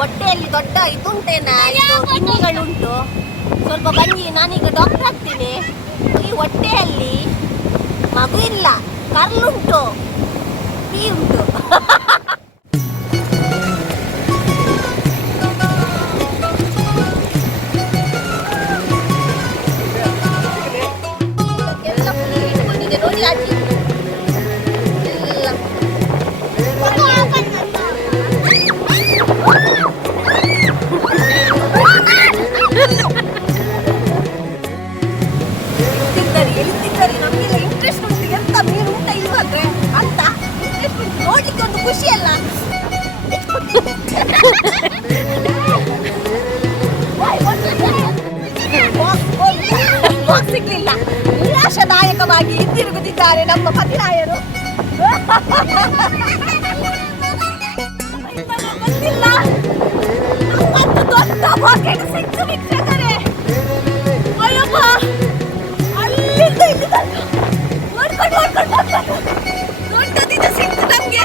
ಹೊಟ್ಟೆಯಲ್ಲಿ ದೊಡ್ಡ ಇದುಂಟೇನಾ, ಇದು ಕಿನ್ನಿಗಳುಂಟು. ಸ್ವಲ್ಪ ಬನ್ನಿ, ನಾನೀಗ ಡಾಕ್ಟರ್ ಆಗ್ತೀನಿ. ಈ ಹೊಟ್ಟೆಯಲ್ಲಿ ಮಗು ಇಲ್ಲ, ಕರ್ಲುಂಟು, ಪೀ ಉಂಟು. ನೋಡಿ ಆಚೆ ಎಲ್ಲಿದ್ದಾರೆ ನಮಗೆಲ್ಲ ಇಂಟ್ರೆಸ್ಟ್ ಉಂಟು. ಎಂತ ಮೀನು ಉಂಟ ಇಲ್ವಾದ್ರೆ ಅಂತ ಇಂಟ್ರೆಸ್ಟ್ ಉಂಟು, ನೋಡ್ಲಿಕ್ಕೆ ಒಂದು ಖುಷಿ ಅಲ್ಲ. ಸಿಗ್ಲಿಲ್ಲ, ನಿರಾಶಾದಾಯಕವಾಗಿ ಹಿಂದಿರುಗುತ್ತಿದ್ದಾರೆ ನಮ್ಮ ಪತಿರಾಯರು. ಗೊತ್ತಿಲ್ಲ, ನಮ್ಮಂತ ದೊಡ್ಡ ಪಾಕೆಟ್ ಸಿಕ್ತು ವೀಕ್ಷಕರೇ. ಅಯ್ಯಪ್ಪ, ಅಲ್ಲಿಂದ ಇಲ್ಲಿ ನೋಡ್ಕೊಂಡು ದೊಡ್ಡದಿದೆ ಸಿಕ್ತು ನಮ್ಗೆ.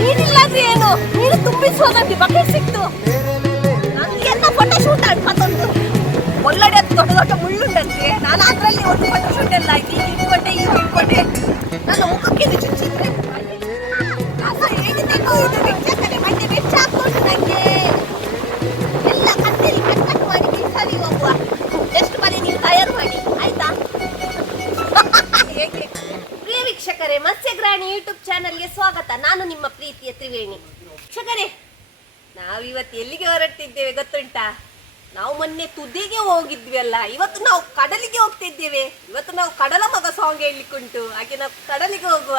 ನೀನಿಲ್ಲಾದ್ರೆ ಏನು, ನೀನು ತುಂಬಿಸುವ ನಮ್ಗೆ ಬಕೆಟ್ ಸಿಕ್ತು. ನಮ್ಗೆ ಎಲ್ಲ ಫೋಟೋ ಶೂಟ್ ಆಡ್ ಮತ್ತೊಂದು ಒಳ್ಳಡೆ ದೊಡ್ಡ ದೊಡ್ಡ ಮುಳ್ಳುಂಡಂತೆ. ನಾನು ಅದ್ರಲ್ಲಿ ಒಂದು ಫೋಟೋ ಶೂಟ್ ಎಲ್ಲ ಆಯ್ತು. ಈಗ ಇಟ್ಕೊಂಡೆ ನನ್ನ ಮುಖಕ್ಕೆ ಚುಚ್ಚಿದ್ರೆ ಹೇಗಿದ್ದೇನೋ ಇದು ವೀಕ್ಷಕರೇ. ಮಂಡೆ ಬೆಚ್ಚ ಹಾಕೊಂಡು ನಂಗೆ ಎಲ್ಲ ಕತ್ತರಿ ಕಟ್ ಮಾಡಿ ಬಿಸಾಡಿ ಹೋಗುವ. ಎಷ್ಟು ಮನೆ ನೀವು ತಯಾರು ಮಾಡಿ ಆಯ್ತಾ? ಹೇಗೆ ಪ್ರಿಯ ವೀಕ್ಷಕರೇ, ಮತ್ಸ್ಯಗ್ರಾಣಿ ಯೂಟ್ಯೂಬ್ ಚಾನಲ್ಗೆ ಸ್ವಾಗತ. ನಾನು ನಿಮ್ಮ ಪ್ರೀತಿಯ ತ್ರಿವೇಣಿ. ವೀಕ್ಷಕರೇ, ನಾವಿವತ್ತು ಎಲ್ಲಿಗೆ ಹೊರಟಿದ್ದೇವೆ ಗೊತ್ತುಂಟಾ? ನಾವು ಮೊನ್ನೆ ತುದಿಗೆ ಹೋಗಿದ್ವಿ ಅಲ್ಲ, ಇವತ್ತು ನಾವು ಕಡಲಿಗೆ ಹೋಗ್ತಿದ್ದೇವೆ. ಇವತ್ತು ನಾವು ಕಡಲ ಮಗ ಸಾಂಗ್ ಹೇಳಲಿಕ್ಕುಂಟು, ಹಾಗೆ ನಾವು ಕಡಲಿಗೆ ಹೋಗುವ.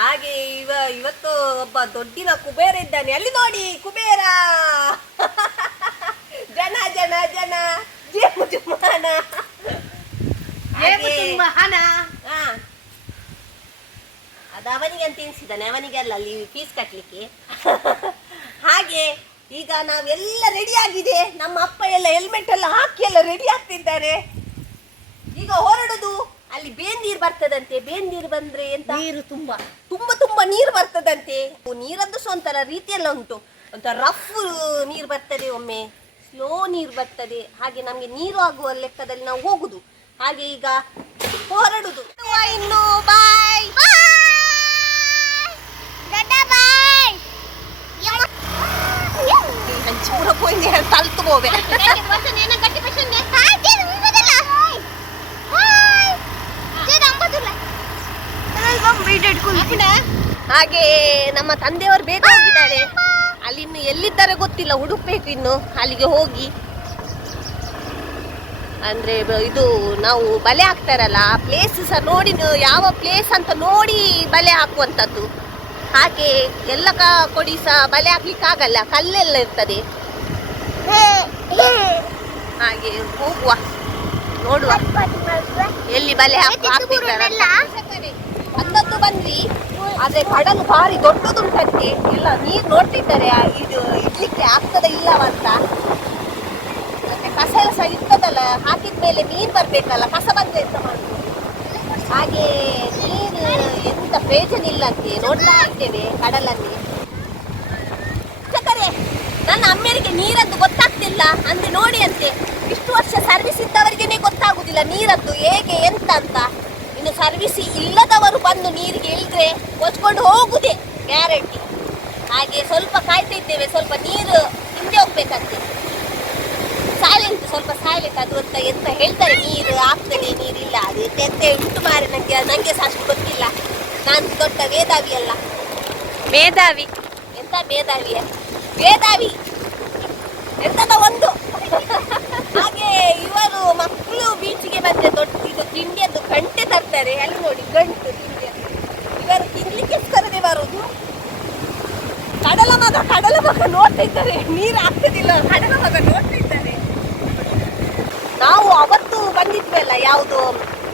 ಹಾಗೆ ಇವತ್ತು ಒಬ್ಬ ದೊಡ್ಡಿನ ಕುಬೇರ ಇದ್ದಾನೆ. ಅಲ್ಲಿ ನೋಡಿ ಕುಬೇರ, ಜನ ಜನ ಜನ ಜೇಮು ಜುಮಾನ ಹಣ. ಅದು ಅವನಿಗೆ ಅಂತ ಎನಿಸಿದ್ದಾನೆ, ಅವನಿಗೆಲ್ಲ ಅಲ್ಲಿ ಫೀಸ್ ಕಟ್ಟಲಿಕ್ಕೆ. ಹಾಗೆ ಈಗ ನಾವೆಲ್ಲ ರೆಡಿ ಆಗಿದೆ. ನಮ್ಮ ಅಪ್ಪ ಎಲ್ಲ ಹೆಲ್ಮೆಟ್ ಎಲ್ಲ ಹಾಕಿ ಎಲ್ಲ ರೆಡಿ ಆಗ್ತಿದ್ದಾರೆ. ಈಗ ಹೊರಡುದು. ಅಲ್ಲಿ ಬೇಂದೀರು ಬರ್ತದಂತೆ. ಬೇಂದೀರು ಬಂದ್ರೆ ಎಂತ, ನೀರು ತುಂಬಾ ನೀರು ಬರ್ತದಂತೆ. ನೀರದ್ದು ಸಹ ಒಂಥರ ರೀತಿಯೆಲ್ಲ ಉಂಟು. ಒಂಥರ ರಫ್ ನೀರು ಬರ್ತದೆ, ಒಮ್ಮೆ ಸ್ಲೋ ನೀರು ಬರ್ತದೆ. ಹಾಗೆ ನಮ್ಗೆ ನೀರು ಆಗುವ ಲೆಕ್ಕದಲ್ಲಿ ನಾವು ಹೋಗುದು. ಹಾಗೆ ಈಗ ಹೊರಡುದು. ಇನ್ನು ಬಾಯ್ ಪೂರ ಪೋಯಿ ತಲ್ತು ಹೋವೆ. ಹಾಗೆ ನಮ್ಮ ತಂದೆಯವರು ಬೇಗ ಹೋಗಿದ್ದಾರೆ. ಅಲ್ಲಿ ಇನ್ನು ಎಲ್ಲಿದ್ದಾರೆ ಗೊತ್ತಿಲ್ಲ, ಹುಡುಕ್ಬೇಕು ಇನ್ನು. ಅಲ್ಲಿಗೆ ಹೋಗಿ ಅಂದ್ರೆ ಇದು ನಾವು ಬಲೆ ಹಾಕ್ತಾರಲ್ಲ, ಆ ಪ್ಲೇಸ್ ಸಹ ನೋಡಿ, ಯಾವ ಪ್ಲೇಸ್ ಅಂತ ನೋಡಿ ಬಲೆ ಹಾಕುವಂಥದ್ದು. ಹಾಗೆ ಎಲ್ಲ ಕೊಡಿ ಸಹ ಬಲೆ ಹಾಕ್ಲಿಕ್ಕೆ ಆಗಲ್ಲ, ಕಲ್ಲೆಲ್ಲ ಇರ್ತದೆ. ಹಾಗೆ ಹೋಗುವ, ನೋಡುವ ಎಲ್ಲಿ ಬಲೆ ಹಾಕ್ತಿದ್ದಾರಲ್ಲ. ಅಂದದ್ದು ಬಂದ್ವಿ, ಆದ್ರೆ ಕಡಲು ಭಾರಿ ದೊಡ್ಡದುಂಟಂತೆ. ಎಲ್ಲ ನೀರು ನೋಡ್ತಿದ್ದಾರೆ, ಇದು ಇಡ್ಲಿಕ್ಕೆ ಆಗ್ತದ ಇಲ್ಲವಂತ. ಮತ್ತೆ ಕಸ ಎಲ್ಲ ಸಹ ಇರ್ತದಲ್ಲ, ಹಾಕಿದ್ಮೇಲೆ ಮೀನು ಬರ್ಬೇಕಲ್ಲ, ಕಸ ಬಂದ್ರೆ ಎಂತ ಮಾಡುದು. ಹಾಗೆ ನೀರು ಎಂತ ಪ್ರಯೋಜನ ಇಲ್ಲಂತೆ. ನೋಡ್ತಾ ಇದ್ದೇವೆ ಕಡಲಲ್ಲಿ. ಚಕರೆ, ನನ್ನ ಅಮ್ಮೆರಿಗೆ ನೀರದ್ದು ಗೊತ್ತಾಗ್ತಿಲ್ಲ ಅಂದ್ರೆ ನೋಡಿ ಅಂತೆ. ಇಷ್ಟು ವರ್ಷ ಸರ್ವಿಸ್ ಇದ್ದವರಿಗೇನೆ ಗೊತ್ತಾಗುದಿಲ್ಲ ನೀರದ್ದು ಹೇಗೆ ಎಂತ ಅಂತ. ಇನ್ನು ಸರ್ವಿಸ್ ಇಲ್ಲದವರು ಬಂದು ನೀರಿಗೆ ಇಳಿದ್ರೆ ಕೊಚ್ಕೊಂಡು ಹೋಗುದೇ ಗ್ಯಾರಂಟಿ. ಹಾಗೆ ಸ್ವಲ್ಪ ಕಾಯ್ತಾ ಇದ್ದೇವೆ. ಸ್ವಲ್ಪ ನೀರು ಹಿಂದೆ ಹೋಗ್ಬೇಕಂತೆ. ಸೈಲೆಂಟ್, ಸ್ವಲ್ಪ ಸೈಲೆಂಟ್. ಅದು ಅಂತ ಎಂತ ಹೇಳ್ತಾರೆ, ನೀರು ಆಗ್ತದೆ ನೀರಿಲ್ಲ ಅದು ಎಂತ ಉಂಟು ಮಾರೆ. ನಂಗೆ ಸಹ ಅಷ್ಟು ಗೊತ್ತಿಲ್ಲ. ನಾನು ದೊಡ್ಡ ಮೇಧಾವಿ ಅಲ್ಲ. ಮೇಧಾವಿ ಎಂತ ಮೇಧಾವಿಯ ಮೇಧಾವಿ ಎಂತದ ಒಂದು. ಹಾಗೆ ಇವರು ಮಕ್ಕಳು ಬೀಚಿಗೆ ಬಂದ್ರೆ ದೊಡ್ಡ ಇದು ತಿಂಡಿಯದ್ದು ಗಂಟೆ ತರ್ತಾರೆ. ಅಲ್ಲಿ ನೋಡಿ ಗಂಟು ತಿಂಡಿಯದ್ದು. ಇವರು ತಿನ್ಲಿಕ್ಕೋಸ್ಕರನೇ ಬರುದು. ಕಡಲ ಮಗ ನೋಡ್ತಾ ಇದ್ದಾರೆ. ನೀರು ಆಗ್ತದಿಲ್ಲ, ಕಡಲ ಮಗ ನೋಡ್ತಾ ಇದ್ದಾರೆ. ನಾವು ಅವತ್ತು ಬಂದಿದ್ವಲ್ಲ, ಯಾವುದು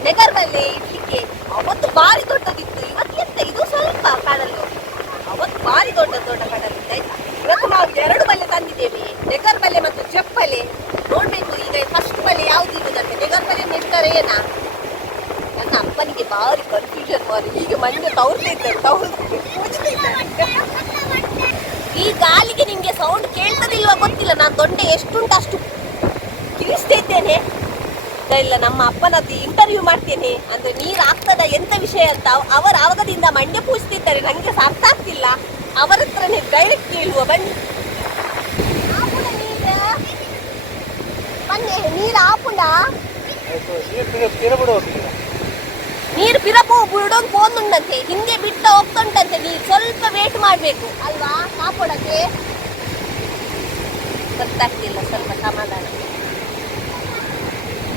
ನೆಗರ್ಬಲ್ಲಿ ಇಡ್ಲಿಕ್ಕೆ, ಅವತ್ತು ಭಾರಿ ದೊಡ್ಡದಿತ್ತು. ಇವತ್ತು ಎಂತ ಇದು ಸ್ವಲ್ಪ ಕಡಲು. ಅವತ್ತು ಭಾರಿ ದೊಡ್ಡ ಕಡಲು ಆಯ್ತಾ. ಇವತ್ತು ನಾವು 2 ಬಲೆ ತಂದಿದ್ದೇವೆ, ನೆಗರ್ ಬಲೆ ಮತ್ತು ಚೆಪ್ಪಲೆ. ನೋಡ್ಬೇಕು ಈಗ ಫಸ್ಟ್ ಬಲೆ ಯಾವ್ದು ಇರುದಂತೆ. ನೆಗರ್ ಬಲೆ ನೆಡ್ತಾರೆ ಏನ. ನನ್ನ ಅಪ್ಪನಿಗೆ ಭಾರಿ ಕನ್ಫ್ಯೂಷನ್ ಮಾಡಿ. ಹೀಗೆ ಮಂಜ ತವ್ರದೇ ಇದ್ದಾರೆ. ಈ ಗಾಳಿಗೆ ನಿಮ್ಗೆ ಸೌಂಡ್ ಕೇಳ್ತದಿಲ್ವಾ ಗೊತ್ತಿಲ್ಲ, ನಾನು ದೊಡ್ಡ ಎಷ್ಟುಂಟು ಅಷ್ಟು ಕಿರಿಸ್ತಾ ಇದ್ದೇನೆ. ಇಲ್ಲ ನಮ್ಮ ಅಪ್ಪನದ್ದು ಇಂಟರ್ವ್ಯೂ ಮಾಡ್ತೇನೆ ಅಂದ್ರೆ ನೀರು ಆಗ್ತದ ಎಂತ ವಿಷಯ ಅಂತ ಅವರು ಆವಾಗದಿಂದ ಮಂಡ್ಯ ಪೂಜಿಸ್ತಿದ್ದಾರೆ, ನಂಗೆ ಸಹ ಅರ್ಥ ಆಗ್ತಿಲ್ಲ. ಅವರ ಹತ್ರನೇ ಡೈರೆಕ್ಟ್ ಕೇಳುವ ಬನ್ನಿ. ಬನ್ನಿ ನೀರು ಆಪುಂಡ ನೀರು ಪಿರಪು ಬಿಡೋದು ಹೋಗುಂಟಂತೆ, ಹಿಂದೆ ಬಿಟ್ಟು ಹೋಗ್ತುಂಟಂತೆ. ನೀರು ಸ್ವಲ್ಪ ವೇಟ್ ಮಾಡ್ಬೇಕು ಅಲ್ವಾ ಕಾಪೋಡಕ್ಕೆ. ಗೊತ್ತಾಗ್ತಿಲ್ಲ, ಸ್ವಲ್ಪ ಸಮಾಧಾನ.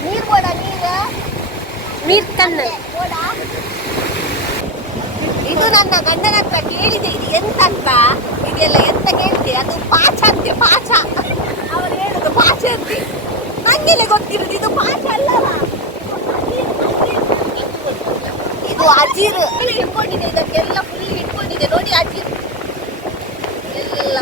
ನೀರು ಬೋಡ ನೀರು ಕಣ್ಣ ಬೋಡ. ಇದು ನನ್ನ ಗಂಡನ ಹತ್ರ ಕೇಳಿದೆ ಇದು ಎಂತ ಅಂತ, ಇದೆಲ್ಲ ಎಂತ ಕೇಳಿದೆ. ಅದು ಪಾಚ ಅಂತೆ, ಪಾಚ. ಅವರು ಹೇಳುದು ಪಾಚ ಅಂತೆ, ನಂಗೆಲ್ಲ ಗೊತ್ತಿರುದು ಇದು ಪಾಚ ಅಲ್ಲವ, ಇದು ಅಜೀರ್ ಇಟ್ಕೊಂಡಿದೆ. ಇದಕ್ಕೆಲ್ಲ ಫುಲ್ ಇಟ್ಕೊಂಡಿದೆ ನೋಡಿ ಅಜೀರ್ ಎಲ್ಲ.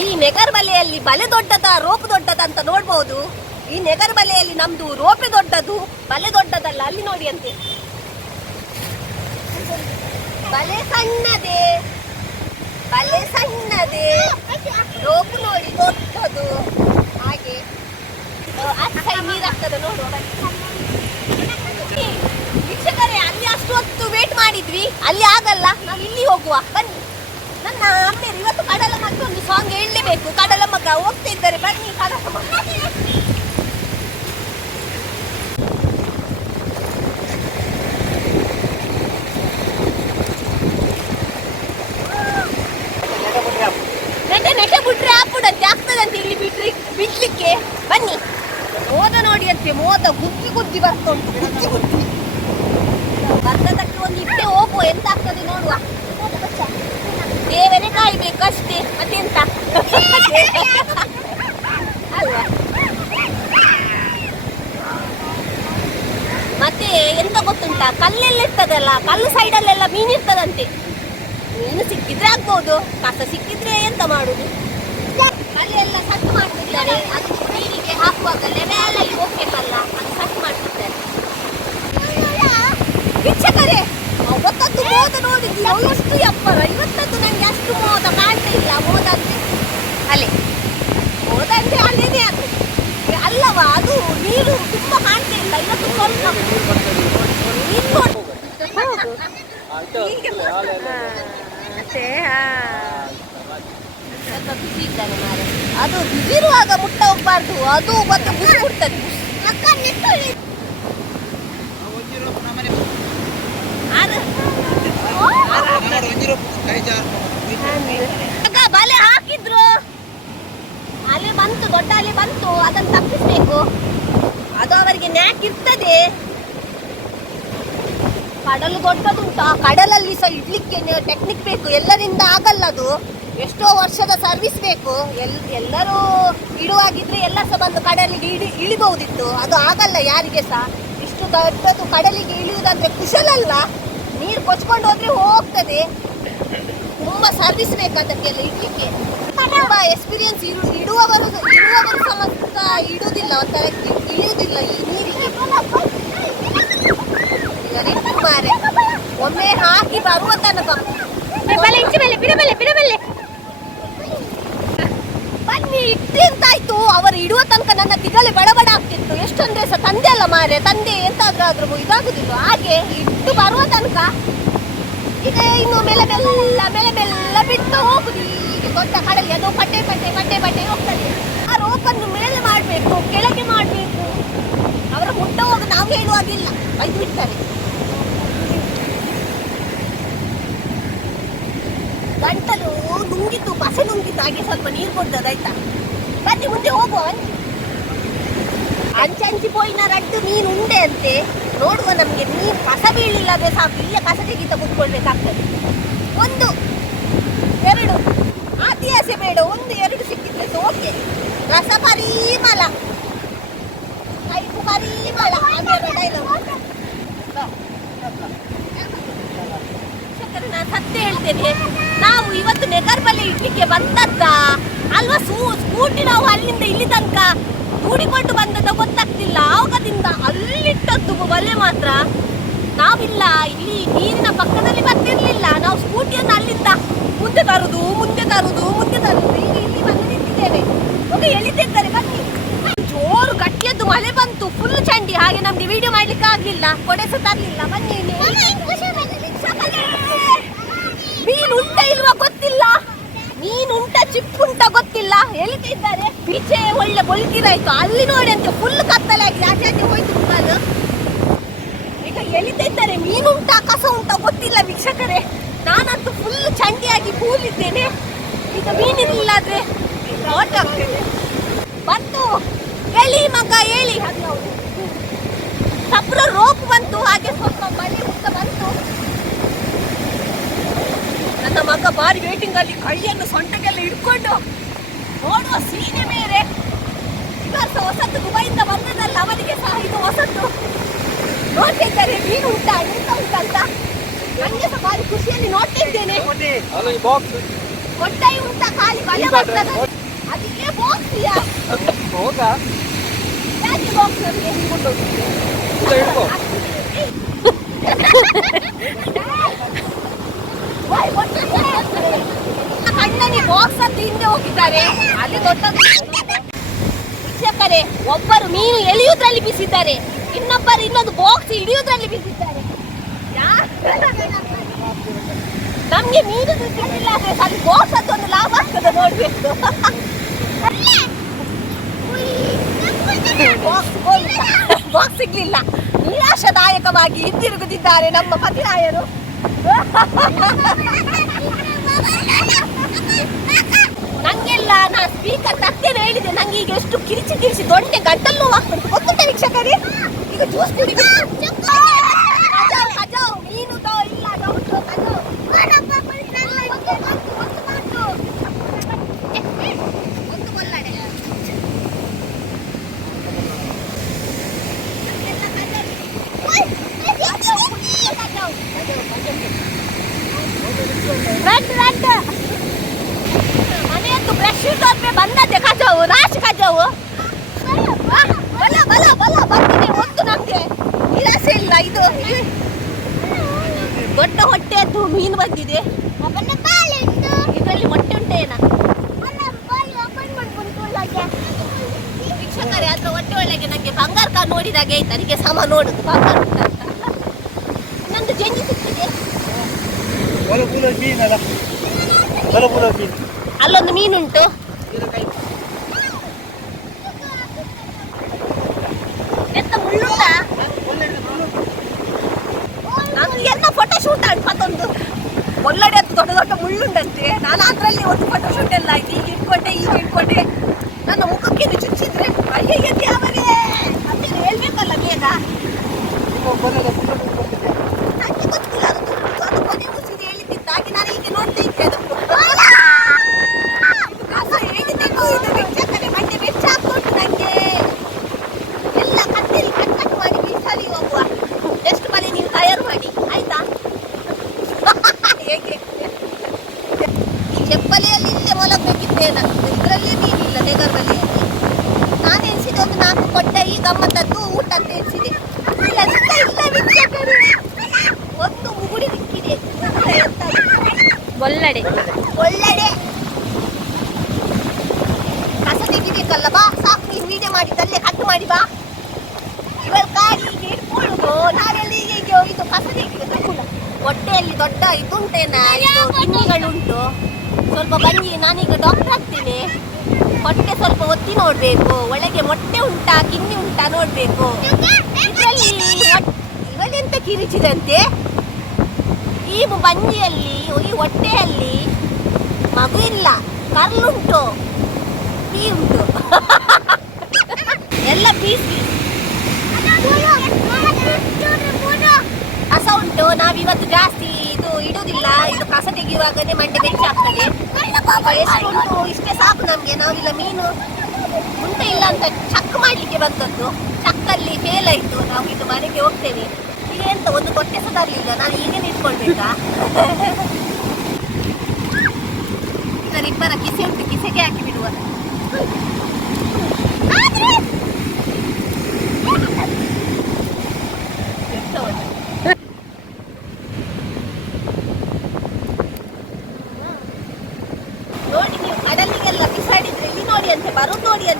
ಈ ನೆಗರ್ ಬಲೆಯಲ್ಲಿ ಬಲೆ ದೊಡ್ಡದ ರೋಪ್ ದೊಡ್ಡದ ಅಂತ ನೋಡ್ಬಹುದು. ಈ ನೆಗರ್ ಬಲೆಯಲ್ಲಿ ನಮ್ದು ರೋಪೆ ದೊಡ್ಡದು, ಬಲೆ ದೊಡ್ಡದಲ್ಲ. ಅಲ್ಲಿ ನೋಡಿ ಅಂತೆ, ಬಲೆ ಸಣ್ಣದೆ, ಬಲೆ ಸಣ್ಣದೆ, ರೋಪು ನೋಡಿ ದೊಡ್ಡದು. ಹಾಗೆ ನೀರಾಗ್ತದೆ ನೋಡುವ. ವೀಕ್ಷಕರೇ, ಅಲ್ಲಿ ಅಷ್ಟು ಹೊತ್ತು ವೇಟ್ ಮಾಡಿದ್ವಿ, ಅಲ್ಲಿ ಆಗಲ್ಲ, ನಾವು ಇಲ್ಲಿ ಹೋಗುವ ಬನ್ನಿ. ನನ್ನ ಅಮ್ಮೇರು ಇವತ್ತು ಕಡಲಮ್ಮಕ್ಕೆ ಒಂದು ಸಾಂಗ್ ಹೇಳಲೇಬೇಕು. ಕಡಲಮ್ಮಗ ಹೋಗ್ತಾ ಇದ್ದಾರೆ, ಬನ್ನಿ ಕಡಲಮ್ಮ. ನೆಟೆ ಬಿಟ್ರೆ ಆಪುಡಂತೆ, ಆಗ್ತದಂತೆ ಇಲ್ಲಿ ಬಿಡ್ಲಿಕ್ಕೆ. ಬನ್ನಿ. ಮೋದ ನೋಡಿ ಅಂತೆ, ಮೋದ ಗುದ್ದಿ ಬರ್ತುಂಟು, ಗುದ್ದಿ ಬರ್ತದಕ್ಕೆ ಒಂದು ಇಟ್ಟೆ ಹೋಗುವ, ಎಂತ ಆಗ್ತದೆ ನೋಡುವ. ದೇವರೇ ಕಾಯ್ಬೇಕು ಅಷ್ಟೇ, ಮತ್ತೆಂತ ಅಲ್ವಾ. ಮತ್ತೆ ಎಂತ ಗೊತ್ತುಂಟ, ಕಲ್ಲೆಲ್ಲ ಇರ್ತದಲ್ಲ, ಕಲ್ಲು ಸೈಡಲ್ಲೆಲ್ಲ ಮೀನಿರ್ತದಂತೆ. ಮೀನು ಸಿಕ್ಕಿದ್ರೆ ಆಗ್ಬೋದು, ಕಸ ಸಿಕ್ಕಿದ್ರೆ ಎಂತ ಮಾಡುದು. ಕಲ್ಲೆಲ್ಲ ಸಟ್ಟು ಮಾಡ್ತಿದ್ದಾರೆ, ಅದು ನೀರಿಗೆ ಹಾಕುವಾಗ ಲೆವೆಲಲ್ಲಿ ಹೋಗ್ಬೇಕಲ್ಲ, ಅದು ಸಟ್ಟು ಮಾಡ್ತಿದ್ದಾರೆ. ವೀಕ್ಷಕರೇ, ಅವತ್ತದ್ದು ಮೋದ ನೋಡಿದ್ವಿ, ಎಷ್ಟು ಎಪ್ಪರ. ಇವತ್ತದ್ದು ನಂಗೆ ಅಷ್ಟು ಮೋದ ಕಾಣ್ತಾ ಇಲ್ಲ. ಮೋದ ಅಂದ್ರೆ ಅಲೆ, ಮೋದ ಅಂದ್ರೆ ಅಲ್ಲೇನೆ ಅದು ಅಲ್ಲವಾ, ಅದು ನೀರು ತುಂಬಾ ಕಾಣ್ತಾ ಇಲ್ಲ. ಇವತ್ತು ಸ್ವಲ್ಪ ಬಿಸಿ ಇದ್ದಾನೆ ಮಾರೆ. ಅದು ಬಿಸಿರುವಾಗ ಮುಟ್ಟ ಹೋಗ್ಬಾರ್ದು, ಅದು ಮತ್ತೆ ಬುಸಿ ಬಿಡ್ತದೆ. ಬಲೆ ಹಾಕಿದ್ರು, ಅಲೆ ಬಂತು, ದೊಡ್ಡ ಅಲೆ ಬಂತು, ಅದನ್ನು ತಪ್ಪಿಸ್ಬೇಕು. ಅದು ಅವರಿಗೆ ನ್ಯಾಕ್ ಇರ್ತದೆ. ಕಡಲು ದೊಡ್ಡದುಂಟು, ಆ ಕಡಲಲ್ಲಿ ಸಹ ಇಡ್ಲಿಕ್ಕೆ ಟೆಕ್ನಿಕ್ ಬೇಕು, ಎಲ್ಲರಿಂದ ಆಗಲ್ಲ. ಅದು ಎಷ್ಟೋ ವರ್ಷದ ಸರ್ವಿಸ್ ಬೇಕು. ಎಲ್ಲರೂ ಇಡುವಾಗಿದ್ರೆ ಎಲ್ಲ ಸಹ ಬಂದು ಕಡಲಿಗೆ ಇಳಿಬಹುದಿತ್ತು, ಅದು ಆಗಲ್ಲ ಯಾರಿಗೆ ಸಹ. ಇಷ್ಟು ದೊಡ್ಡದು ಕಡಲಿಗೆ ಇಳಿಯುವುದಂದ್ರೆ ಕುಶಲಲ್ಲ, ನೀರು ಕೊಚ್ಕೊಂಡು ಹೋದ್ರೆ ಹೋಗ್ತದೆ. ತುಂಬಾ ಸರ್ವಿಸ್ ಬೇಕು ಅದಕ್ಕೆಲ್ಲ ಇಡ್ಲಿಕ್ಕೆ. ತುಂಬಾ ಎಕ್ಸ್ಪೀರಿಯನ್ಸ್ ಇಡುವವರು ಸಮಸ್ತ ಇಡುವುದಿಲ್ಲ, ಒಂಥರ ಇಳಿಯುವುದಿಲ್ಲ ಈ ನೀರಿಗೆ. ಮಾರೆ ಒಮ್ಮೆ ಹಾಕಿ ಬರುವ ತನಕ ಬನ್ನಿ ಇಟ್ಟೆ ಅಂತಾಯ್ತು. ಅವರು ಇಡುವ ತನಕ ನನ್ನ ತಿಗಲೆ ಬಡಬಡ ಆಗ್ತಿತ್ತು. ಎಷ್ಟೊಂದೇ ಸಹ ತಂದೆ ಅಲ್ಲ ಮಾರೆ, ತಂದೆ ಎಂತಾದ್ರೂ ಆದ್ರೂ ಇದಾಗುದಿಲ್ಲ. ಹಾಗೆ ಇಟ್ಟು ಬರುವ ತನಕ ಈಗ ಇನ್ನು ಮೇಲೆ ಬೆಲ್ಲ ಬಿಟ್ಟು ಹೋಗುದು. ಈಗ ದೊಡ್ಡ ಕಡಲಿ ಅದು ಪಟ್ಟೆ ಹೋಗ್ತದೆ. ಆ ರೋಪನ್ನು ಮೇಲೆ ಮಾಡಬೇಕು, ಕೆಳಗೆ ಮಾಡಬೇಕು. ಅವರ ಮುಟ್ಟ ಹೋಗಿ ನಾವು ಹೇಳುವಾಗಿಲ್ಲ, ಬೈದು ಬಿಡ್ತಾರೆ. ಗಂಟಲು ನುಂಗಿತ್ತು, ಪಸೆ ನುಂಗಿತ್ತು, ಹಾಗೆ ಸ್ವಲ್ಪ ನೀರು ಕೊಡ್ತದಾಯ್ತಾ. ಬನ್ನಿ ಮುಂದೆ ಹೋಗುವ. ಅಂಚಿ ಪೋಯಿನ ರಡ್ಡು ಮೀನು ಉಂಡೆ ಅಂತೆ. ನೋಡುವ, ನಮಗೆ ನೀರು ಕಸ ಬೀಳಿಲ್ಲದೆ ಸಾಕು, ಇಲ್ಲೇ ಕಸ ತೆಗಿತ ಕೂತ್ಕೊಳ್ಬೇಕಾಗ್ತದೆ. 1 2 ಆಸೆ ಬೇಡ, 1 2 ಸಿಕ್ಕಿದ್ರೆ ಓಕೆ. ರಸ ಪರಿಮಳ, ಕೈಪು ಪರಿಮಳ, ನಾನು ಸತ್ಯ ಹೇಳ್ತೇನೆ. ನಾವು ಇವತ್ತು ನೆಗರ್ ಬಲೆ ಇಡ್ಲಿಕ್ಕೆ ಬಂದದ್ದ ಅಲ್ವಾ. ಸ್ಕೂಟಿ ನಾವು ಅಲ್ಲಿಂದ ಇಲ್ಲಿ ತನಕ ನಾವಿಲ್ಲ ಇಲ್ಲಿ ನೀರಿನ ಪಕ್ಕದಲ್ಲಿ ಬರ್ತಿರ್ಲಿಲ್ಲ. ನಾವು ಸ್ಕೂಟಿಯನ್ನು ಅಲ್ಲಿಂದ ಮುಂದೆ ತರುದು ಈಗ ಇಲ್ಲಿ ಬಂದು ನಿಂತಿದ್ದೇವೆ. ಹೋಗಿ ಎಳಿತಿದ್ದಾರೆ ಬನ್ನಿ. ಜೋರು ಗಟ್ಟಿಯದ್ದು ಮಳೆ ಬಂತು, ಫುಲ್ ಚಂಡಿ. ಹಾಗೆ ನಮ್ಗೆ ವಿಡಿಯೋ ಮಾಡ್ಲಿಕ್ಕೆ ಆಗ್ಲಿಲ್ಲ, ಕೊಡೆ ಸಹ ತರ್ಲಿಲ್ಲ. ಬನ್ನಿ ಮೀನು ಉಂಟ ಇಲ್ವಾ ಗೊತ್ತಿಲ್ಲ, ಮೀನು ಉಂಟ ಚಿಪ್ಪುಂಟ ಗೊತ್ತಿಲ್ಲ, ಎಳಿತಿದ್ದಾರೆ. ಪೀಚೆ ಒಳ್ಳೆ ಬೊಲ್ಕಿರಾಯ್ತು, ಅಲ್ಲಿ ನೋಡಿ ಅಂತ ಫುಲ್ ಕತ್ತಲೆ ಆಗಿದೆ. ಆಚೆ ಹೋಯ್ತು ನಾನು. ಈಗ ಎಳಿತಾ ಇದ್ದಾರೆ. ಮೀನು ಉಂಟ ಕಸ ಉಂಟ ಗೊತ್ತಿಲ್ಲ ವೀಕ್ಷಕರೇ. ನಾನಂತೂ ಫುಲ್ ಚಂಡಿಯಾಗಿ ಕೂಲಿದ್ದೇನೆ. ಈಗ ಮೀನಿರಲಿಲ್ಲ ಆದ್ರೆ ಓಟ ಆಗ್ತದೆ. ಬಂತು, ಎಳಿ ಮಗ ಎಳಿ. ಸಪ್ರ ರೋಪ್ ಬಂತು, ಹಾಗೆ ಸ್ವಲ್ಪ ಮಳೆ ಉಂಟ ಬಂತು. ನನ್ನ ಮಗ ಬಾರಿ ವೇಟಿಂಗ್ ಅಲ್ಲಿ ಕೈಯನ್ನು ಸೊಂಟಗೆಲ್ಲ ಹಿಡ್ಕೊಂಡು ನೋಡುವ ಸೀನೆ ಬೇರೆ. ಇವತ್ತು ಹೊಸತ್ತು ದುಬೈಯಿಂದ ಬಂದದಲ್ಲ, ಅವನಿಗೆ ಸಹ ಇದು ಹೊಸತ್ತು. ನೋಡ್ತಾ ಇದ್ದಾರೆ ಮೀನು ಉಂಟಾ ಎಂತ ಉಂಟಂತ. ನನಗೆ ಸಹ ಬಾರಿ ಖುಷಿಯಲ್ಲಿ ನೋಡ್ತಾ ಇದ್ದೇನೆ. ಹೊಟ್ಟೆ ಉಂಟಾ ಖಾಲಿ ಭಯ ಬರ್ತದೆ. ಅದಕ್ಕೆ ಬಾಕ್ಸ್ ಯಾಕೆ ಬಾಕ್ಸ್ ಕಣ್ಣನಿ ಬಾಕ್ಸ್ ಅಂತ ಹಿಂದೆ ಹೋಗಿದ್ದಾರೆ. ಅಲ್ಲಿ ದೊಡ್ಡದು ವೀಕ್ಷಕರೇ, ಒಬ್ಬರು ಮೀನು ಎಳೆಯುವುದರಲ್ಲಿ ಬಿಸಿದ್ದಾರೆ, ಇನ್ನೊಬ್ಬರು ಇನ್ನೊಂದು ಬಾಕ್ಸ್ ಹಿಡಿಯುವುದರಲ್ಲಿ ಬಿಸಿದ್ದಾರೆ. ನಮ್ಗೆ ಮೀನು ಸಿಕ್ಕಿಲ್ಲ ಅಂದ್ರೆ ಅಲ್ಲಿ ಬಾಕ್ಸ್ ಅಂತ ಒಂದು ಲಾಭ ಆಗ್ತದೆ ನೋಡ್ಬೇಕು. ಬಾಕ್ಸ್ ಸಿಗ್ಲಿಲ್ಲ. ನಿರಾಶಾದಾಯಕವಾಗಿ ಹಿಂದಿರುಗುತ್ತಿದ್ದಾರೆ ನಮ್ಮ ಪತಿರಾಯರು. ನಂಗೆಲ್ಲ ನಾ ಸ್ಪೀಕರ್ ತರ್ತೇನೆ ಹೇಳಿದೆ. ನಂಗೆ ಈಗ ಎಷ್ಟು ಕಿರಿಚಿ ದೊಡ್ಡ ಗಂಟಲು ಆಗ್ತದೆ ಗೊತ್ತುಂಟ ವೀಕ್ಷಕರೇ. ಈಗ ಜ್ಯೂಸ್ ಕುಡಿಬೇಕು. ಮೀನು ಇಲ್ಲ ಮನೆಯದ್ದು ಬ್ರಷ್ ಇಟ್ಟೋದ್ರೆ ಬಂದದ್ದೆ ಕಜಾವು ರಾಶಿ ಕಜಾವು. ಬಲ ಬಂದಿದೆ ಒಂದು. ನಮ್ಗೆ ನಿರಾಸೆ ಇಲ್ಲ. ಇದು ದೊಡ್ಡ ಹೊಟ್ಟೆಯದ್ದು ಮೀನು ಬಂದಿದೆ. ಇದರಲ್ಲಿ ಮೊಟ್ಟೆ ಉಂಟೇನ ವೀಕ್ಷಕರೇ? ಅದ್ರ ಹೊಟ್ಟೆ ಒಳಗೆ ನಂಗೆ ಬಂಗಾರ ಕಾರ್ ನೋಡಿದಾಗೆ ಆಯ್ತು. ಅದಕ್ಕೆ ಸಮ ನೋಡುದು ಬಂಗಾರ ಉಂಟ ಅಂತ. ಇನ್ನೊಂದು ಜಂಜಿ ಸಿಗ್ತದೆ. ಅಲ್ಲೊಂದು ಮೀನುಂಟು. ಎಂತ ಮುಳ್ಳುಂಟ? ನಮ್ಗೆ ಎಲ್ಲ ಫೋಟೋ ಶೂಟ್ ಆಯ್ತು. ಮತ್ತೊಂದು ಒಳ್ಳಡೆ ಅಂತ ದೊಡ್ಡ ಮುಳ್ಳುಂಡಂತೆ. ನಾನು ಅದರಲ್ಲಿ ಒಂದು ಫೋಟೋ ಶೂಟ್ ಎಲ್ಲ ಆಯ್ತು. ಈಗ ಇಟ್ಕೊಂಡೆ ನನ್ನ ಮುಖಕ್ಕೆ ಚುಚ್ಚಿದ್ರೆ ಅಯ್ಯಯ್ಯ ಅವರೇ ಅಂತ ಹೇಳ್ಬೇಕಲ್ಲ ಬೇಗ. ನನಗೆ ಗೊತ್ತಿಲ್ಲ ಅದು ಕೊನೆ ಮುಗಿಸಿದ ಹೇಳಿದ್ದ ಹಾಗೆ ನಾನು ಈಗ ನೋಡ್ತಾ ಇದ್ದೆ. ಅದು ಹೇಗಿದ್ದೆವು ಇದು ವೀಕ್ಷಕರೇ, ಮಂಡೆ ಬೆಚ್ಚ ಹಾಕ್ಕೊಂಡು ನನಗೆ ಎಲ್ಲ ಕತ್ತರಿ ಕಟ್ ಮಾಡಿ ಬೀಸಲಿ ಹೋಗುವ. ಎಷ್ಟು ಮನೆ ನೀವು ತಯಾರು ಮಾಡಿ ಆಯ್ತಾ? ಹೇಗೆ ಈ ಹೆಬ್ಬಲೆಯಲ್ಲಿ ಇಲ್ಲೇ ಮೊಲಗಬೇಕಿದ್ದೇನೆ. ಇದರಲ್ಲಿ ಮೀನಿಲ್ಲ ನೆಗರ್ ಬಲೆಯಲ್ಲಿ. ನಾನು ಎನಿಸಿದೆ ಒಂದು 4 ಕೊಟ್ಟೆ ಈ ಗಮ್ಮತ್ತದ್ದು ಊಟ ಅಂತ ಎನಿಸಿದೆ. ಇಲ್ಲ ವೀಕ್ಷಕರೇ, ಒಂದು ಮುಗುಡಿ ದಿಕ್ಕಿದೆ. ಒಳ್ಳಡೆ ಕಸ ತೆಗಿಬೇಕಲ್ಲ. ಬಾ ಸಾಕು, ನೀನು ವಿಡಿಯೋ ಮಾಡಿದ್ದಲ್ಲೇ ಕಟ್ ಮಾಡಿ ಬಾ. ಇವಾಗ ಕಾಡಿ ಹೀಗೆ ಇಟ್ಕೊಳ್ಳುದು. ನಾನೆಲ್ಲ ಹೀಗೆ ಇದು ಕಸ ತೆಗಿಬೇಕು. ಹೊಟ್ಟೆಯಲ್ಲಿ ದೊಡ್ಡ ಇದುಂಟೇನ, ಇದು ಕಿನ್ನಿಗಳುಂಟು. ಸ್ವಲ್ಪ ಬನ್ನಿ, ನಾನೀಗ ಡಾಕ್ಟರ್ ಆಗ್ತೀನಿ. ಹೊಟ್ಟೆ ಸ್ವಲ್ಪ ಒತ್ತಿ ನೋಡ್ಬೇಕು, ಒಳಗೆ ಮೊಟ್ಟೆ ಉಂಟಾ ಕಿನ್ನಿ ಉಂಟಾ ನೋಡ್ಬೇಕು. ಇವಲ್ಲಿ ಎಂತ ಕಿರಿಚಿದಂತೆ ಈ ಬಂಜಿಯಲ್ಲಿ, ಈ ಹೊಟ್ಟೆಯಲ್ಲಿ ಮಗು ಇಲ್ಲ, ಕರ್ಲುಂಟು, ಪೀ ಉಂಟು, ಎಲ್ಲ ಪೀಸ್ ಕಸ ಉಂಟು. ನಾವಿವತ್ತು ಜಾಸ್ತಿ ಇದು ಇಡುವುದಿಲ್ಲ. ಇದು ಕಸ ತೆಗೆಯುವಾಗನೇ ಮಂಡೆ ಬೆಚ್ಚಾಗ್ತದೆ. ಎಷ್ಟು ಉಂಟು ಇಷ್ಟೇ ಸಾಕು ನಮ್ಗೆ. ನಾವಿಲ್ಲ ಮೀನು ಉಂಟು ಇಲ್ಲ ಅಂತ ಚಕ್ ಮಾಡ್ಲಿಕ್ಕೆ ಬಂದದ್ದು. ಚಕ್ಕಲ್ಲಿ ಫೇಲ್ ಆಯ್ತು. ನಾವು ಇದು ಮನೆಗೆ ಹೋಗ್ತೇವೆ. ಈಗ ಎಂತ ಒಂದು ಕೊಟ್ಟೆ ಸಹ ತರಲಿಲ್ಲ. ನಾನು ಈಗೇನು ಇಟ್ಕೊಳ್ಬೇಕಾ? ಇಬ್ಬರ ಕಿಸೆ ಉಂಟು, ಕಿಸೆಗೆ ಹಾಕಿ ಬಿಡುವ.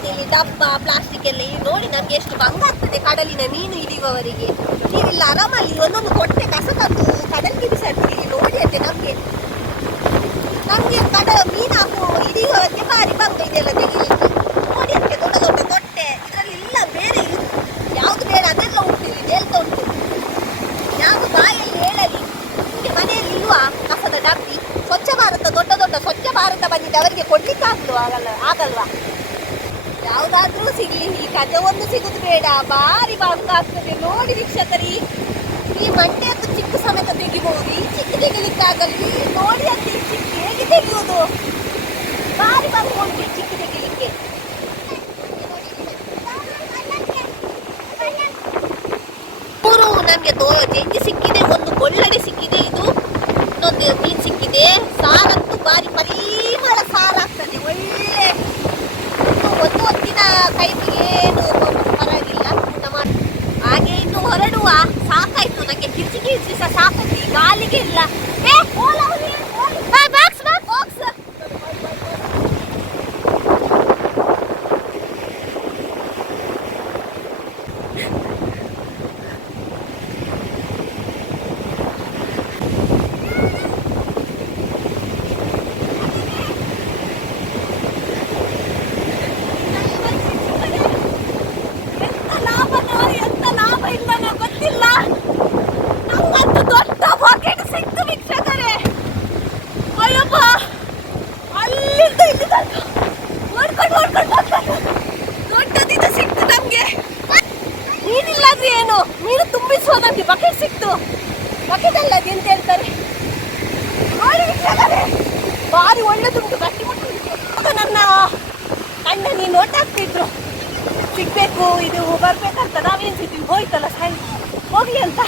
ಮತ್ತೆ ಇಲ್ಲಿ ಡಬ್ಬ ಪ್ಲಾಸ್ಟಿಕ್ ಎಲ್ಲ ಇಲ್ಲಿ ನೋಡಿ ನಮ್ಗೆ ಎಷ್ಟು ಭಂಗ ಆಗ್ತದೆ ಕಡಲಿನ ಮೀನು ಹಿಡಿಯುವವರಿಗೆ. ನೀವಿಲ್ಲ ಆರಾಮಲ್ಲಿ ಒಂದೊಂದು ಕೊಟ್ಟೆ ಕಸ ತಂದು ಕಡಲಿಗೆ ಬಿಸಾಡ್ತೀರಿ ನೋಡಿ ಅಂತೆ ನಮ್ಗೆ ಮೀನು ಹಾಕುವ ಹಿಡಿಯುವವರಿಗೆ ಭಾರಿ ಭಂಗ ಇದೆಲ್ಲ ತೆಗಿಲಿಕ್ಕೆ. ನೋಡಿ ಅಂತೆ ದೊಡ್ಡ ದೊಡ್ಡ ತೊಟ್ಟೆ ಇದರಲ್ಲಿ ಇಲ್ಲ ಬೇರೆ ಯಾವ್ದು ಬೇಡ ಅದೆಲ್ಲ ಉಂಟು ಇಲ್ಲಿ ತೇಲ್ತಾ ಉಂಟು. ಯಾವುದು ಬಾಯಲ್ಲಿ ಹೇಳಲಿ ನಿಮಗೆ ಮನೆಯಲ್ಲಿ ಇಲ್ವಾ ಕಸದ ಡಬ್ಬಿ? ಸ್ವಚ್ಛ ಭಾರತ ದೊಡ್ಡ ದೊಡ್ಡ ಸ್ವಚ್ಛ ಭಾರತ ಬಂದಿದೆ ಅವರಿಗೆ ಕೊಡ್ಲಿಕ್ಕೆ ಆಗಲ್ವಾ? ಯಾವ್ದಾದ್ರೂ ಸಿಗ್ಲಿ ಈ ಕಜ ಒಂದು ಸಿಗುದು ಬೇಡ. ಭಾರಿ ಭಂಗ ಆಗ್ತದೆ ನೋಡಿ ವೀಕ್ಷಕರಿ. ಈ ಮಂಡ್ಯದ್ದು ಚಿಕ್ಕ ಸಮೇತ ತೆಗಿಬಹುದು, ಈ ಚಿಕ್ಕ ತೆಗಿಲಿಕ್ಕೆ ಆಗಲ್ಲ. ನೋಡಿ ಅಂತ ಈ ಚಿಕ್ಕ ಹೇಗೆ ತೆಗೆಯುವುದು? ಭಾರಿ ಭಂಗ ಉಂಟು ಈ ಚಿಕ್ಕ ತೆಗಿಲಿಕ್ಕೆ. ಮೂರು ನಮ್ಗೆ ಜಂಜಿ ಸಿಕ್ಕಿದೆ, ಒಂದು ಗೊಳ್ಳಡೆ ಸಿಕ್ಕಿದೆ, ಇದು ಇನ್ನೊಂದು ಮೀನು ಸಿಕ್ಕಿದೆ. ಸಾರಂತೂ ಭಾರಿ ಪರಿಮಳ ಸಾರಾಗ್ತದೆ ಒಳ್ಳೆ. ಒಂದು ಹೊತ್ತಿನ ಕೈಗೆ ಏನು ಪರವಾಗಿಲ್ಲ ಊಟ ಮಾಡಿ. ಹಾಗೆ ಇನ್ನು ಹೊರಡುವ ಸಾಕಾಯ್ತು ನಂಗೆ, ಕಿರ್ಚಿ ಕಿರ್ಚಿ ಸಹ ಸಾಕಾಯ್ತು, ಈ ಗಾಲಿಗೆ ಇಲ್ಲ. ಏನು ಮೀನು ತುಂಬಿಸುವ ನಮ್ಗೆ ಬಕೆಟ್ ಸಿಕ್ತು. ಬಕೆಟ್ ಅಲ್ಲ ಎಂತ ಹೇಳ್ತಾರೆ ಭಾರಿ ಒಳ್ಳೆದುಂಟು. ಗಟ್ಟಿ ಮುಟ್ಟು ನನ್ನ ಅಣ್ಣ ನೀನು ನೋಟ್ ಹಾಕ್ತಿದ್ರು ಸಿಗ್ಬೇಕು ಇದು ಬರ್ಬೇಕಂತ. ನಾವೇನ್ಸಿದ್ವಿ ಹೋಯ್ತಲ್ಲ ಸರಿ ಹೋಗ್ಲಿ ಅಂತ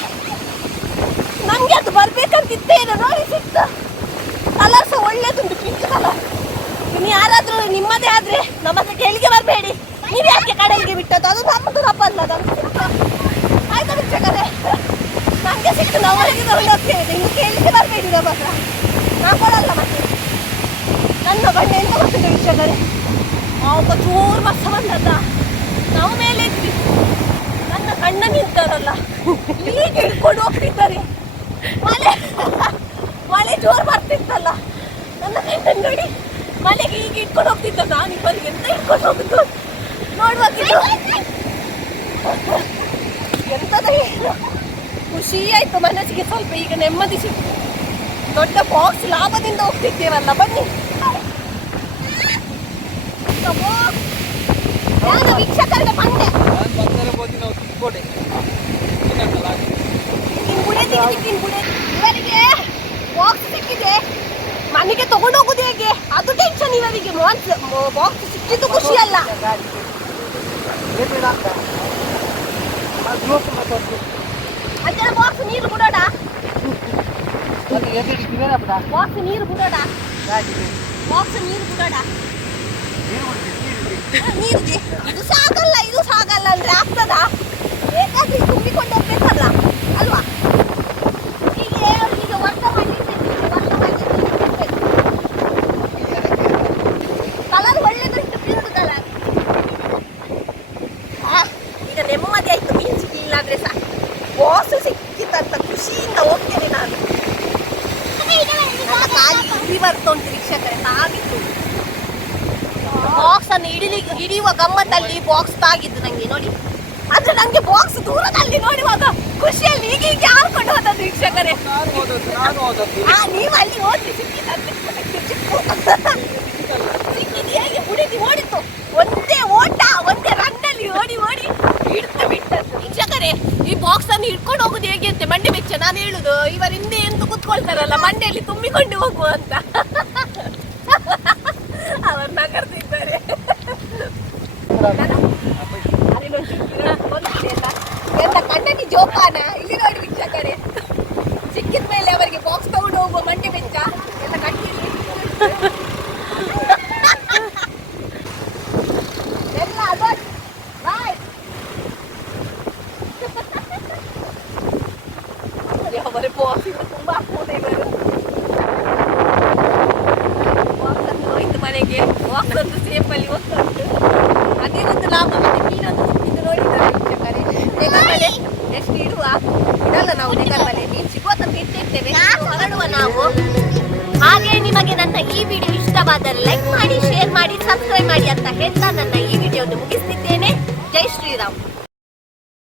ನಂಗೆ ಅದು ಬರ್ಬೇಕಂತಿದ್ದೇನು ನೋಡಿ ಸಿಕ್ತು. ಕಲರ್ ಸಹ ಒಳ್ಳೇದುಂಟು, ಪಿಂಕ್ ಕಲರ್. ಇನ್ನು ಯಾರಾದ್ರೂ ನಿಮ್ಮದೇ ಆದ್ರೆ ನಮ್ಮತ್ರ ಕೇಳಿಗೆ ಬರಬೇಡಿ. ನೀವು ಯಾಕೆ ಕಡೆಗೆ ಬಿಟ್ಟದ್ದು? ಅದು ನಮ್ಮದು ರಬ್ಬ ಅಲ್ಲ. ಆಯ್ತಾ ವೀಕ್ಷಕರೇ, ನಮಗೆ ಸಿಕ್ತು, ನಾವು ಹೊರಗೆ ತಗೊಂಡು ಹೋಗ್ತೇವೆ. ನೀವು ಕೇಳಿಗೆ ಬರಬೇಡಿ ನಮ್ಮ ಹತ್ರ, ನಾವು ಕೊಡಲ್ಲ. ಮತ್ತೆ ನನ್ನ ಗಂಡ ಎಂತ ಗೊತ್ತಿಲ್ಲ ವೀಕ್ಷಕರೇ, ಒಬ್ಬ ಚೂರು ಮಸ್ತ ಬಂದದ್ದ. ನಾವು ಮೇಲೆ ಇದ್ವಿ, ನನ್ನ ಗಂಡ ನಿಂತಾರಲ್ಲ ಈಗ ಹಿಡ್ಕೊಂಡು ಹೋಗ್ತಿದ್ದಾರೆ. ಮಳೆ ಜೋರು ಬರ್ತಿತ್ತಲ್ಲ, ನನ್ನ ಗಂಡನ ನೋಡಿ ಮಳೆಗೆ ಈಗ ಇಟ್ಕೊಂಡು ಹೋಗ್ತಿದ್ದ. ನಾನು ಇಬ್ಬರಿಗೆ ಎಂತ ಇಟ್ಕೊಂಡು ಹೋಗುದು ನೋಡುವಾಗಿದ್ದು ಎಂತದ ಖುಷಿ ಆಯ್ತು ಮನಸ್ಸಿಗೆ. ಸ್ವಲ್ಪ ಈಗ ನೆಮ್ಮದಿ ಸಿಕ್ತು. ದೊಡ್ಡ ಬಾಕ್ಸ್ ಲಾಭದಿಂದ ಹೋಗ್ತಿದ್ದೇವಲ್ಲ. ಬನ್ನಿ ನಾನು ವೀಕ್ಷಕರಿಗೆ ಬಂದೆ. ಇವರಿಗೆ ಬಾಕ್ಸ್ ಸಿಕ್ಕಿದೆ, ಮನೆಗೆ ತಗೊಂಡು ಹೋಗುದು ಹೇಗೆ ಅದು ಟೆನ್ಷನ್ ಇವರಿಗೆ. ಬಾಕ್ಸ್ ಸಿಕ್ಕಿದ್ದು ಖುಷಿ ಅಲ್ಲ. ಅದೆಲ್ಲ ಬಾಕ್ಸ್ ನೀರು ಬಿಡೋಣ, ಬಾಕ್ಸ್ ನೀರು ಬಿಡೋಣ, ಬಾಕ್ಸ್ ನೀರು ಬಿಡೋಣ. ನೀರಿಗೆ ಇದು ಸಾಗಲ್ಲ, ಇದು ಸಾಗಲ್ಲ ಅಂದ್ರೆ ಆಗ್ತದ? ಬೇಕಾದ್ರೆ ತುಂಬಿಕೊಂಡು ಹೋಗ್ಬೇಕಲ್ಲ ಅಲ್ವಾ? ಹೀಗೆ ಈಗ ವರ್ಷ ಮಾಡಿ ಕಲರ್ ಒಳ್ಳೆದುಂಟು, ಪಿಂಕ್ ಕಲರ್. ಈಗ ನೆಮ್ಮದಿ ಆಯ್ತು. ಮೀನು ಸಿಗ್ಲಿಲ್ಲ ಅಂದ್ರೆ ಸಹ ಬಾಕ್ಸ್ ಸಿಕ್ಕಿತ್ತಂತ ಖುಷಿಯಿಂದ ಹೋಗ್ತೇನೆ ನಾನು. ನನ್ನ ಕಾಲಿ ಉರಿ ಬರ್ತಾ ಉಂಟು ವೀಕ್ಷಕರೇ, ತಾಗಿತ್ತು. ಬಾಕ್ಸ್ ಅನ್ನು ಹಿಡಿಯುವ ಗಮ್ಮತ್ತಲ್ಲಿ ಬಾಕ್ಸ್ ತಾಗಿದ್ದು ನಂಗೆ ನೋಡಿ. ಆದ್ರೆ ನಂಗೆ ಬಾಕ್ಸ್ ದೂರದಲ್ಲಿ ನೋಡುವಾಗ ಖುಷಿಯಲ್ಲಿ ಈಗ ಹೀಗೆ ಹಾಕೊಂಡು ಹೋದದ್ದು ವೀಕ್ಷಕರೇ. ನೀವು ಅಲ್ಲಿ ಹೋದ್ರಿ, ಸಿಕ್ಕಿದ್ದು ಹೇಗೆ ಬುಡಿದು ಓಡಿತ್ತು. ಒಂದೇ ಓಟ, ಒಂದೇ ರನ್ನಲ್ಲಿ ಓಡಿ ಓಡಿ ಹಿಡ್ದು ಬಿಟ್ಟದ್ದು ವೀಕ್ಷಕರೇ. ಈ ಬಾಕ್ಸ್ ಅನ್ನು ಹಿಡ್ಕೊಂಡು ಹೋಗುದು ಹೇಗೆ ಅಂತೆ ಮಂಡೆ ಬೆಚ್ಚ. ನಾನು ಹೇಳುದು ಇವರ ಹಿಂದೆ ಎಂದು ಕುತ್ಕೊಳ್ತಾರಲ್ಲ ಮಂಡೆಯಲ್ಲಿ ತುಂಬಿಕೊಂಡು ಹೋಗುವ ಅಂತ. ಅವರು ನಗರ್ತಿದ್ದಾರೆ. ಎಲ್ಲ ಕಣ್ಣನಿ ಜೋಪಾನ. ಇಲ್ಲಿ ನೋಡಿ ವೀಕ್ಷಕರೇ, ಸಿಕ್ಕಿದ ಮೇಲೆ ಅವರಿಗೆ ಬಾಕ್ಸ್ ತಗೊಂಡು ಹೋಗುವ ಮಂಡೆ ಬೆಚ್ಚ ಎಲ್ಲ ಕಟ್ಟಿ ಎಲ್ಲ ಅದು ಬಾಯ್. ಅವರ ಬಾಕ್ಸ್ ತುಂಬಾ ಹಾಕ್ಬೋದು ಇವರು. ಬಾಕ್ಸ್ ಅನ್ನು ಹೋಯ್ತು ಮನೆಗೆ. ಬಾಕ್ಸ್ ಒಂದು ಸೇಫಲ್ಲಿ ಹೋಗ್ತಾ ಉಂಟು. ಇಷ್ಟವಾದರೆ ಲೈಕ್ ಮಾಡಿ, ಶೇರ್ ಮಾಡಿ, ಸಬ್ಸ್ಕ್ರೈಬ್ ಮಾಡಿ ಅಂತ ಹೇಳ್ತಾ ನನ್ನ ಈ ವಿಡಿಯೋವನ್ನು ಮುಗಿಸ್ತಿದ್ದೇನೆ. ಜೈ ಶ್ರೀರಾಮ್.